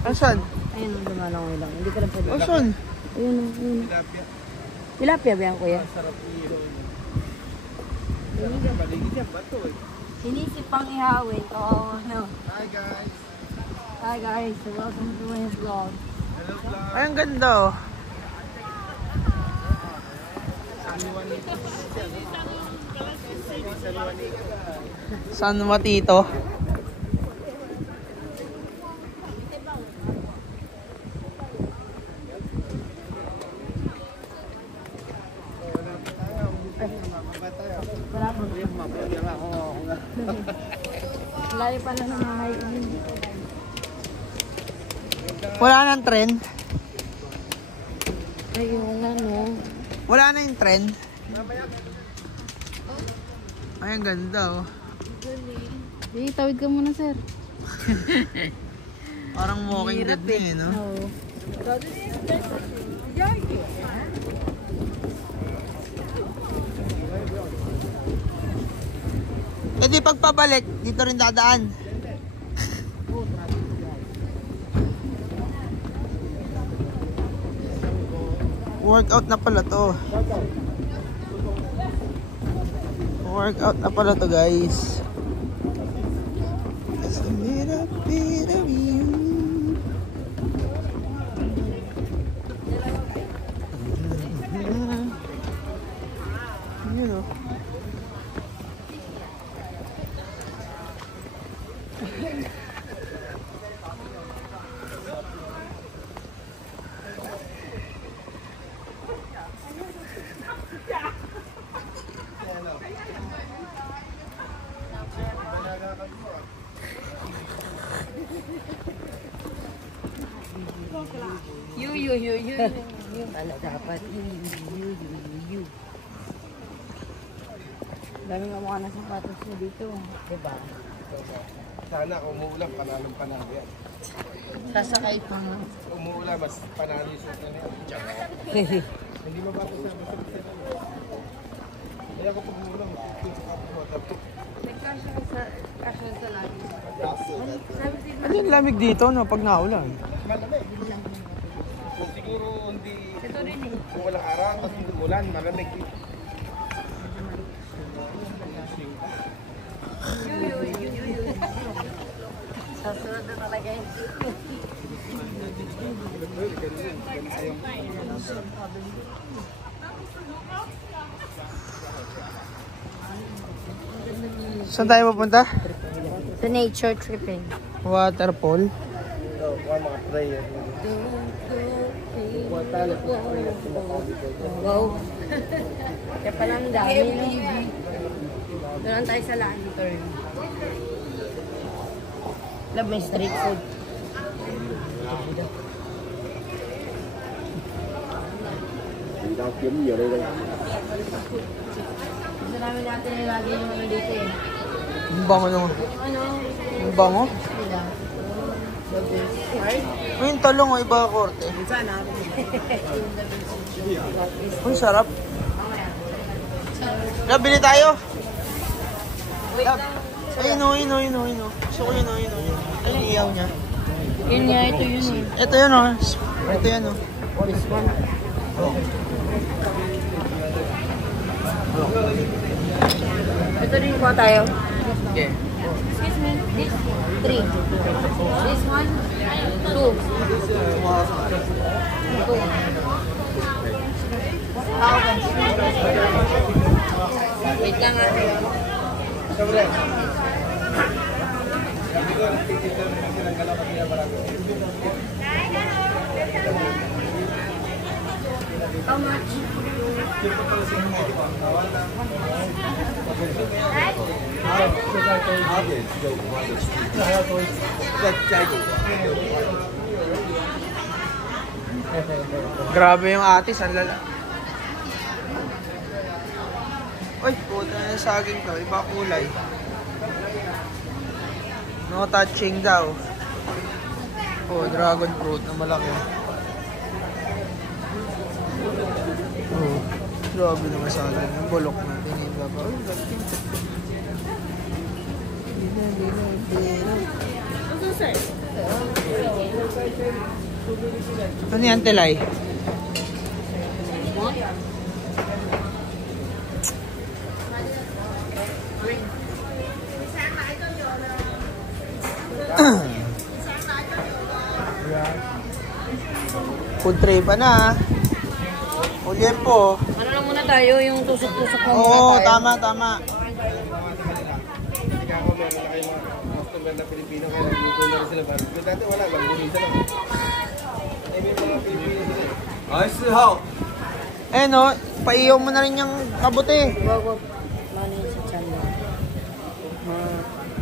Asan? Ayun, dumalangoy lang. Hindi ka lang pwede. Asan? Ayun, ayun. Tilapia ba yan, kuya? Masarap ihon. Paligid yan, bato eh. Sinisip pang ihawin. Oo, no. Hi guys. Hi guys, so welcome to my vlog. Hello vlog. Ay, ang ganda oh. San Matito. Wala po. Layo pa lang ng mga Wala nang trend. ayun, ano. Wala na yung trend. Ay, ang ganda oh. Sige, tawid ka muna, sir. Parang walking dead na eh, no? Oo. Eh di pagpabalik, dito rin dadaan. Workout na pala to. Workout na pala to, guys. It's a little bit of you. Yun oh. You. Wala dapat. You. Dami nga mukha na sapatos mo dito. Diba? Sana kung umuulan, panalong panalo yan. Sasakay pa nga. Umuulan, mas panalo yung suot na yan. Hindi ba bato sa basta-basta na? Kaya ko pag umuulan, May kasya sa lagi. Ano yung lamig dito, no? Pag naulan. malamig. Kung siguro hindi, Ito rin eh. kung walang araw, tapos hindi umulan, malamig. Sasunod na talaga yun. Saan tayo pupunta? The nature tripping. Waterfall. Mga prayer. Wow. Kaya pala ang dami. Doon tayo sa lantern. Love may street food. Gusto namin natin ilagay yung ano dito eh. Ang bango naman. Ano? Ang bango? Nila. Ay, yung talong o iba korte. Ang sarap. Nabili tayo. Ay, no. Gusto ko yun. Ay, iyaw niya. Yun nga, ito yun eh. Ito yun oh. Ito yan oh. This one. Ito rin po tayo. Okay. Excuse me. This 3. This one 2. 2. Wait lang ate. How much? Grabe yung atis, ang lala. Uy, puta na yung saging to. Iba kulay. No touching daw. Oh, dragon fruit na malaki. Oh, grabe naman saging. Ang bulok natin. Iba ba? Uy, galing. What's this say? Ano yan, Telay? Food tray pa na. Ulit po. Ano lang muna tayo, yung tusok-tusok mo Oo, muna tayo. tama, tama. Hindi ka ako, meron na kayo mga customer na Pilipino kaya nagluto na rin sila bago. Pero dati wala, mag-gunisa lang. Ay, may mga Pilipino sila. Ay, sihaw! Eh no, paiyaw mo na rin yung kabuti. Wag. Mano yun sa chan mo.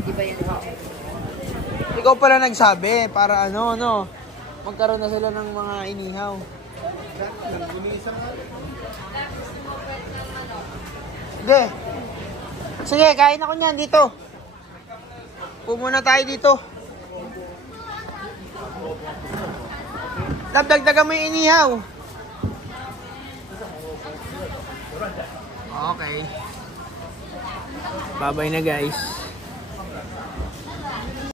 Di ba yan? Ikaw pala nagsabi para ano, no? Magkaroon na sila ng mga inihaw. Dati, nag-gunisa nga. Hindi. Sige, kain ako niyan dito. Pumuna tayo dito. Dagdagan mo yung inihaw. Okay. Bye-bye na guys.